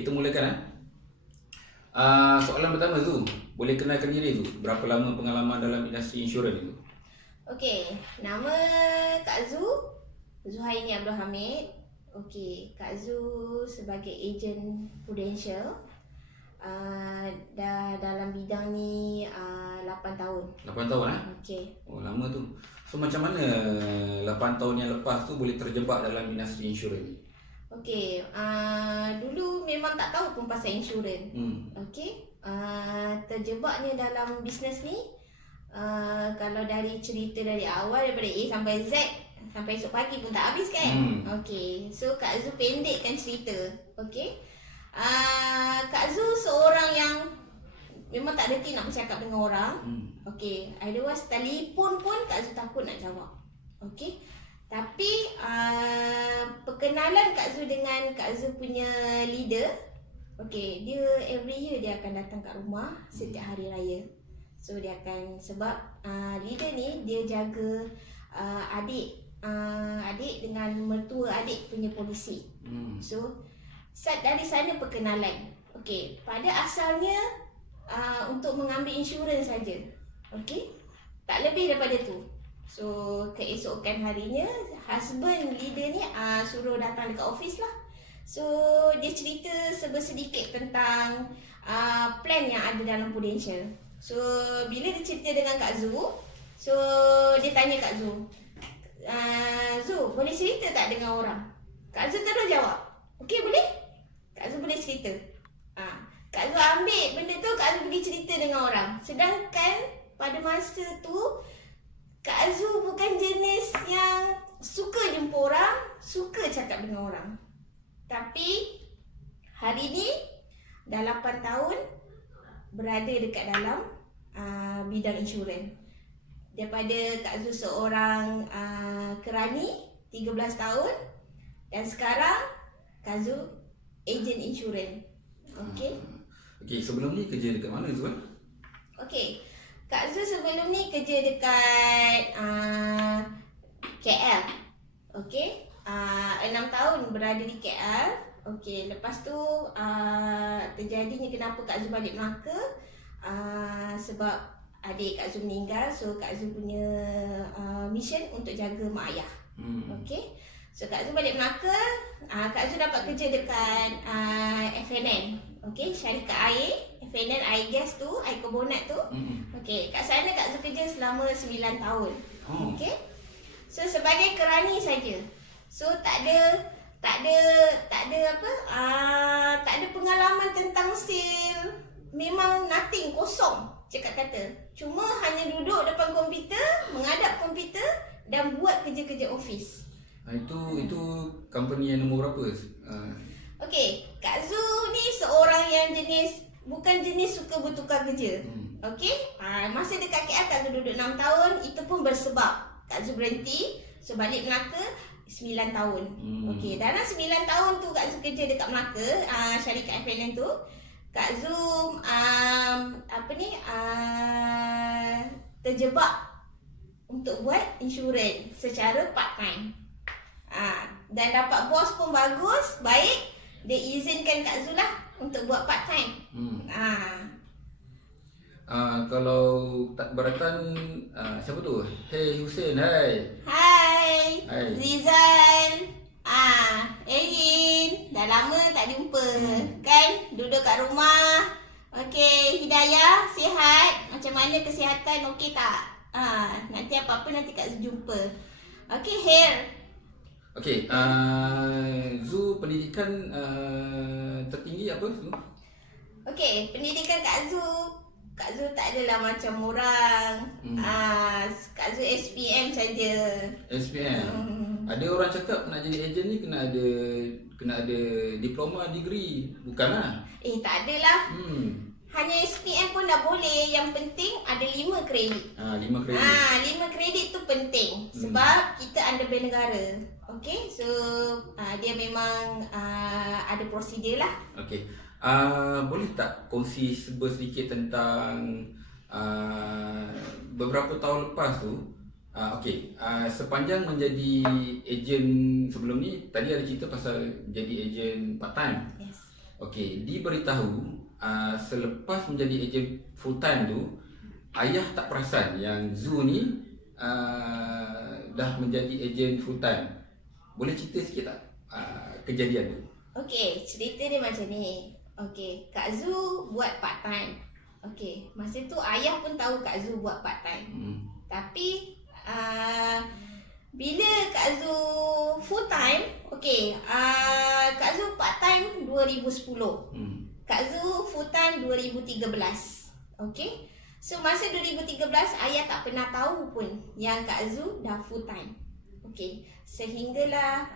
Kita mulakan soalan pertama Zu, boleh kenalkan diri Zu. Berapa lama pengalaman dalam industri insurans itu? Okey, nama Kak Zuhaini Abdul Hamid. Okey, Kak Zu sebagai ejen Prudential. Dah dalam bidang ni 8 tahun. 8 tahun Okey. Oh, lama tu. So macam mana 8 tahun yang lepas tu boleh terjebak dalam industri insurans ni? Okey, dulu memang tak tahu pun pasal insurans. Okey, terjebaknya dalam bisnes ni kalau dari cerita dari awal daripada A sampai Z sampai esok pagi pun tak habis kan. Okey, so Kak Zu pendekkan cerita. Okey, Kak Zu seorang yang memang tak reti nak bercakap dengan orang. Okey, otherwise telefon pun Kak Zu takut nak jawab. Okey, tapi perkenalan Kak Zu dengan Kak Zu punya leader. Okey, dia every year dia akan datang kat rumah setiap hari raya. So dia akan, sebab leader ni dia jaga adik dengan mertua adik punya polisi. So dari sana perkenalan. Okey, pada asalnya untuk mengambil insurans saja. Okey, tak lebih daripada tu. So keesokan harinya husband leader ni suruh datang dekat office lah. So dia cerita sedikit tentang plan yang ada dalam Prudential. So bila dia cerita dengan Kak Zu, so dia tanya Kak Zu, Zu boleh cerita tak dengan orang? Kak Zu terus jawab, okey boleh. Kak Zu boleh cerita. Kak Zu ambil benda tu, Kak Zu pergi cerita dengan orang. Sedangkan pada masa tu Kak Zu bukan jenis yang suka jumpa orang, suka cakap dengan orang. Tapi hari ni dah 8 tahun berada dekat dalam bidang insurans. Daripada Kak Zu seorang kerani 13 tahun dan sekarang Kak Zu ejen insurans. Okey. Okey, sebelum ni kerja dekat mana Zu? Okey. Kak Zu sebelum ni kerja dekat KL. Okey. 6 tahun berada di KL. Okey, lepas tu terjadinya kenapa Kak Zu balik Melaka, sebab adik Kak Zu meninggal. So Kak Zu punya mission untuk jaga mak ayah. Okey. So Kak Zu balik Melaka, Kak Zu dapat kerja dekat FNN. Okey, syarikat air, FNN air gas tu, air karbonat tu. Okey, kat sana Kak Zu kerja selama 9 tahun. Okey. So sebagai kerani saja. So tak ada pengalaman tentang sale. Memang nothing, kosong cakap kata. Cuma hanya duduk depan komputer, menghadap komputer dan buat kerja-kerja office. Itu company yang nombor berapa? Okey, Kak Zu ni seorang yang bukan jenis suka bertukar kerja. Okey, masa dekat KL Kak Zu duduk 6 tahun, itu pun bersebab Kak Zu berhenti. So balik Melaka 9 tahun. Okey, dalam 9 tahun tu Kak Zu kerja dekat Melaka, syarikat FNN tu, Kak Zu terjebak untuk buat insurans secara part time. Dan dapat bos pun bagus, baik. Dia izinkan Kak Zu lah untuk buat part time. Kalau tak keberatan, siapa tu? Hey Hussein, hai. Hai. Hai. Zizan. Erin. Dah lama tak jumpa. Kan? Duduk kat rumah. Okey, Hidayah, sihat? Macam mana kesihatan? Okey tak? Nanti apa-apa nanti Kak Zu jumpa. Okey, Her. Okey, Zu pendidikan tertinggi apa Zu? Okey, pendidikan Kak Zu tak adalah macam orang. Kak Zu SPM saja. SPM. Ada orang cakap nak jadi ejen ni kena ada diploma, degree. Bukanlah. Tak adalah. Hanya SPM pun dah boleh. Yang penting ada 5 kredit. 5 kredit. 5 kredit tu penting. Sebab kita under bank negara. Okey, so dia memang ada prosedur lah. Okey. Boleh tak kongsi sedikit tentang beberapa tahun lepas tu? Okey, sepanjang menjadi ejen sebelum ni, tadi ada cerita pasal jadi ejen part time. Yes. Okey, diberitahu selepas menjadi ejen full time tu, ayah tak perasan yang Zu ni dah menjadi ejen full time. Boleh cerita sikit tak kejadian tu? Okey, cerita dia macam ni. Okey, Kak Zu buat part time. Okey, masa tu ayah pun tahu Kak Zu buat part time. Tapi bila Kak Zu full time, okey, Kak Zu part time 2010. Kak Zu full time 2013. Okey. So masa 2013 ayah tak pernah tahu pun yang Kak Zu dah full time. Okey. Sehinggalah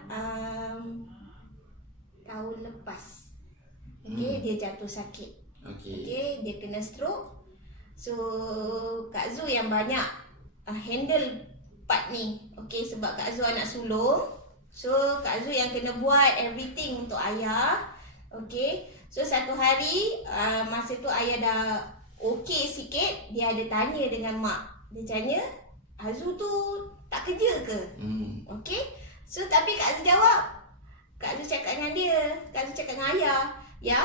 tahun lepas. Okey, dia jatuh sakit. Okey, dia kena stroke. So Kak Zu yang banyak handle part ni. Okey, sebab Kak Zu anak sulung. So Kak Zu yang kena buat everything untuk ayah. Okey. So satu hari masa tu ayah dah okey sikit, dia ada tanya dengan mak. Dia tanya, Azu tu tak kerja ke? Okey. So tapi Kak Zu jawab. Kak Zu cakap dengan dia, Kak Zu cakap dengan ayah, ya,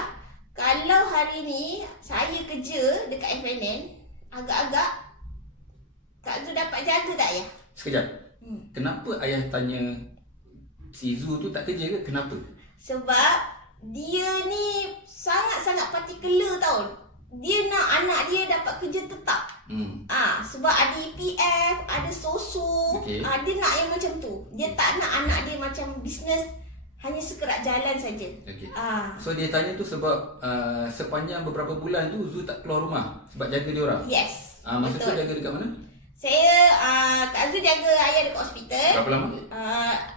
kalau hari ni saya kerja dekat FNN, agak-agak Kak Zu dapat jaga tak ya? Sekejap. Kenapa ayah tanya si Zu tu tak kerja ke? Kenapa? Sebab dia ni sangat-sangat particular tau. Dia nak anak dia dapat kerja tetap. Sebab ada EPF, ada SOSO. Dia nak yang macam tu. Dia tak nak anak dia macam bisnes hanya sekerat jalan saja. So dia tanya tu sebab sepanjang beberapa bulan tu Zu tak keluar rumah sebab jaga dia orang. Yes. Masa tu jaga dekat mana? Saya Kak Zu jaga ayah dekat hospital. Berapa lama?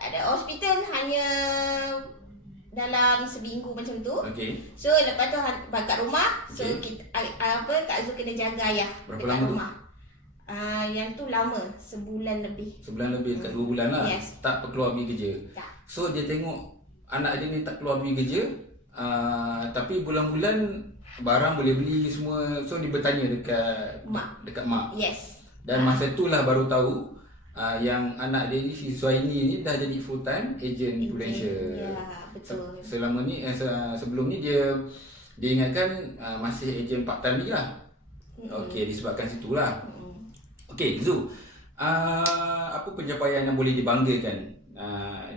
Ada hospital hanya dalam seminggu macam tu. Okey. So lepas tu kat rumah, so kita Kak Zu kena jaga ayah berapa dekat lama rumah. Yang tu lama, sebulan lebih. Sebulan lebih, dekat 2 bulan lah. Yes. Tak keluar pergi kerja. Tak. So dia tengok anak dia ni tak keluar pergi kerja, tapi bulan-bulan barang boleh beli semua. So dia bertanya dekat mak. Yes. Dan masa itulah baru tahu yang anak dia ni, si Suhaini ni dah jadi full time agent Prudential. Ya, betul. Selama ni sebelum ni dia ingatkan masih agent part time ni lah. Okey, disebabkan situlah. Okey, Zu. Apa pencapaian yang boleh dibanggakan?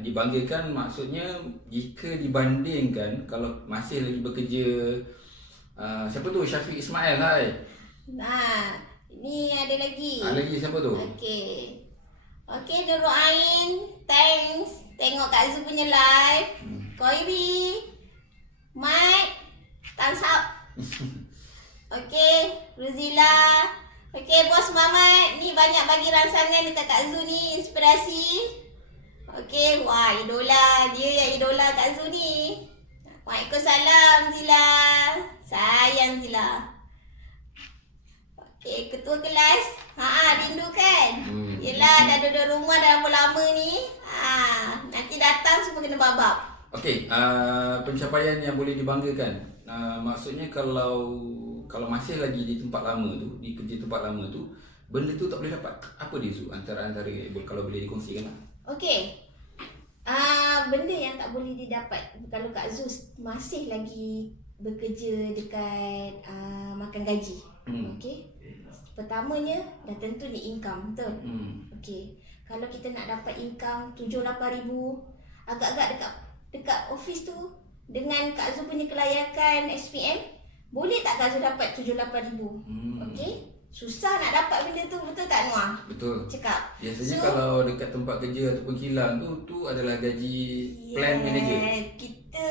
Dibanggakan maksudnya jika dibandingkan kalau masih lagi bekerja siapa tu? Syafiq Ismail hai. Ni ada lagi. Lagi siapa tu? Okey, Nurul Ain, thanks. Tengok Kak Zu punya live. Koiri, Mike, thumbs up. Okey, Ruzila. Okey, Bos Mamat, ni banyak bagi rangsangan dekat Kak Zu ni, inspirasi. Okey, wah, idola. Dia yang idola Kak Zu ni. Waalaikumsalam, Zila. Sayang Zila. Okey, ketua kelas. Rindu kan? Yelah, dah duduk rumah dah lama ni. Nanti datang semua kena babak. Okey, pencapaian yang boleh dibanggakan. Maksudnya kalau masih lagi di tempat lama tu, di kerja tempat lama tu, benda tu tak boleh dapat. Apa dia Zu? Antara kalau boleh dikongsikan lah. Okey. Benda yang tak boleh didapat kalau Kak Zu masih lagi bekerja dekat makan gaji. Okey. Pertamanya dah tentu ni income, betul? Okey. Kalau kita nak dapat income 7-8 ribu, agak-agak dekat office tu dengan Kak Zu punya kelayakan SPM, boleh tak Kak Zu dapat 7-8 ribu? Okey. Susah nak dapat benda tu, betul tak Noah? Betul. Cakap. Biasanya kalau dekat tempat kerja ataupun kilang tu adalah gaji plan manager. Kita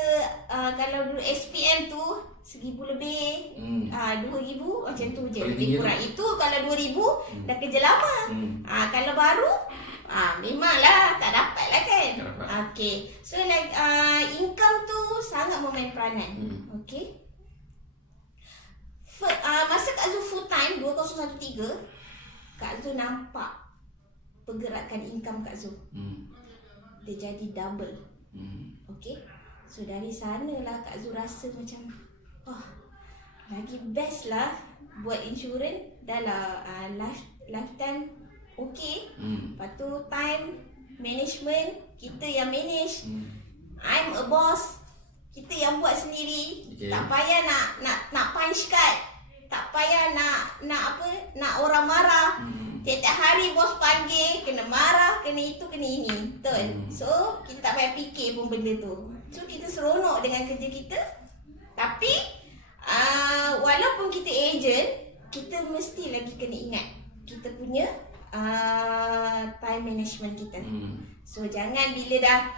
kalau dulu SPM tu 1,000 lebih, 2,000 macam tu je. Lebih kurang. Itu kalau 2,000 dah kerja lama. Kalau baru memanglah tak dapat lah kan. Okey. So like income tu sangat memain peranan. Okey. Masa Kak Zu full time 2013, Kak Zu nampak pergerakan income Kak Zu. Dia jadi double. Okey. So dari sanalah Kak Zu rasa macam lagi best lah buat insurans. Dah lah lifetime okey. Lepas tu time management kita yang manage. I'm a boss. kita yang buat sendiri. Okay. Tak payah nak punch card. Tak payah nak orang marah. Tiap-tiap hari bos panggil, kena marah, kena itu, kena ini. Betul? So, kita tak payah fikir pun benda tu. So, kita seronok dengan kerja kita. Tapi, walaupun kita agent, kita mesti lagi kena ingat kita punya time management kita. So, jangan bila dah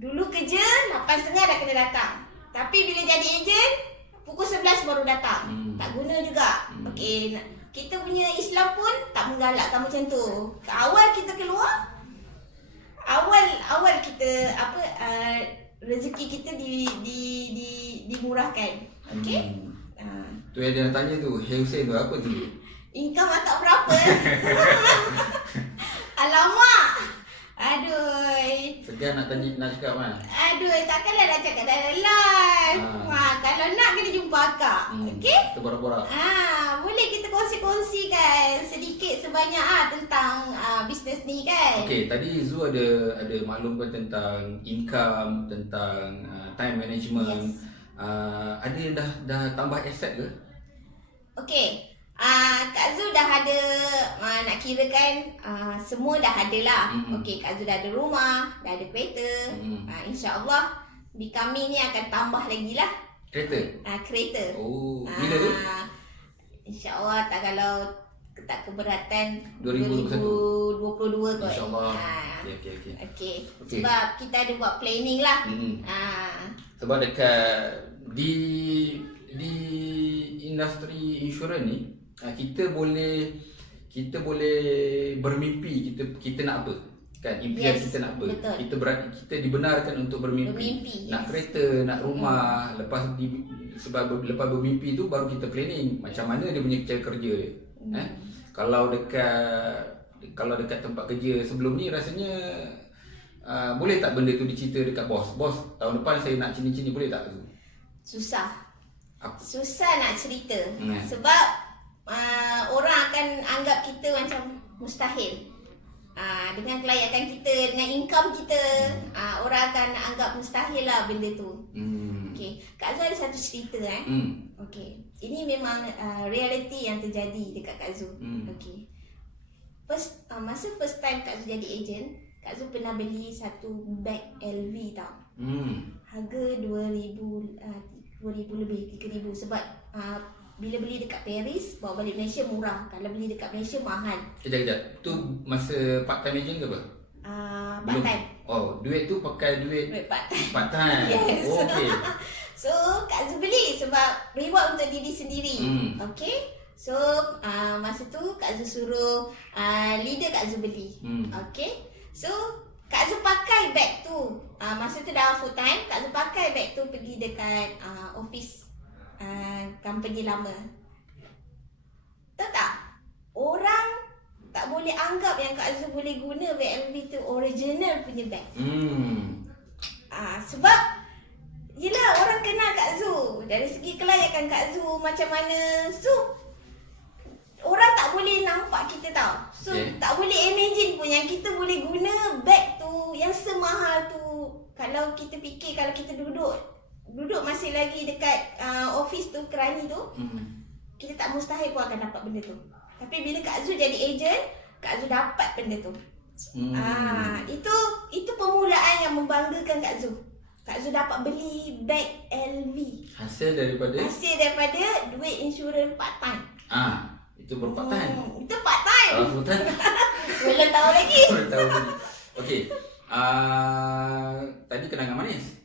dulu kerja, 8.30 dah kena datang. Tapi bila jadi agent, pukul 11 baru datang. Tak guna juga. Okey, kita punya Islam pun tak menggalakkan macam tu. Awal kita keluar, awal kita rezeki kita dimurahkan. Okey? Tu yang dia nak tanya tu, Hey Hussein tu apa tu? Income tak berapa. Alamak. Aduh. Segan nak cakap kan? Aduh, takkanlah nak cakap dalam live. Kalau nak kena jumpa akak. Okey? Kita borak-borak. Boleh kita kongsi-kongsikan sedikit sebanyak tentang bisnes ni kan? Okey, tadi Zu ada maklumkan tentang income, tentang time management. Yes. Ada yang dah tambah aset ke? Okey. Kak Zu dah ada, nak kira kan, semua dah ada lah. Okey, Kak Zu dah ada rumah, dah ada kereta. InsyaAllah di kami ni akan tambah lagi lah. Kereta? Kereta. Oh, bila tu? InsyaAllah kalau tak keberatan 2022 kot. InsyaAllah. Okey. Sebab kita ada buat planning lah. Sebab dekat di industri insurans ni, kita boleh bermimpi kita nak apa, kan? Impian kita nak apa. Betul. Kita dibenarkan untuk bermimpi. Nak kereta, nak rumah. Lepas bermimpi tu baru kita planning macam mana dia punya cara kerja dia. Kalau dekat tempat kerja sebelum ni rasanya boleh tak benda tu dicerita dekat bos? Bos, tahun depan saya nak cini-cini, boleh tak? Susah. Apa? Susah nak cerita. Sebab orang akan anggap kita macam mustahil. Dengan kelayakan kita, dengan income kita, orang akan anggap mustahil lah benda tu. Okay. Kak Zu ada satu cerita Okay. Ini memang reality yang terjadi dekat Kak Zu. Okay. Masa first time Kak Zu jadi agent, Kak Zu pernah beli satu bag LV tau. Harga 2,000 lebih, 3,000. Sebab bila beli dekat Paris, bawa balik Malaysia murah. Kalau beli dekat Malaysia mahal. Kejap. Tu masa part time agent ke apa? Part time. Oh, duit tu pakai duit part time. Part time. Yes. Oh, okay. So, Kak Zu beli sebab reward untuk diri sendiri. Okay. So, masa tu Kak Zu suruh leader Kak Zu beli. Okay. So, Kak Zu pakai bag tu. Masa tu dah full time, Kak Zu pakai bag tu pergi dekat office company lama. Tahu tak? Orang tak boleh anggap yang Kak Zu boleh guna bag LV tu original punya bag. Sebab yelah, orang kenal Kak Zu. Dari segi kelayakan Kak Zu macam mana. So, orang tak boleh nampak kita tau. So, tak boleh imagine pun yang kita boleh guna bag tu yang semahal tu. Kalau kita fikir, kalau kita duduk masih lagi dekat office tu, kerani tu, kita tak mustahil pun akan dapat benda tu. Tapi bila Kak Zu jadi agent, Kak Zu dapat benda tu. Itu permulaan yang membanggakan Kak Zu. Kak Zu dapat beli bag LV. Hasil daripada duit insurans part time. Itu baru part time. Itu part time. Full time. Belum tahu lagi. Okey. Tadi kenangan manis.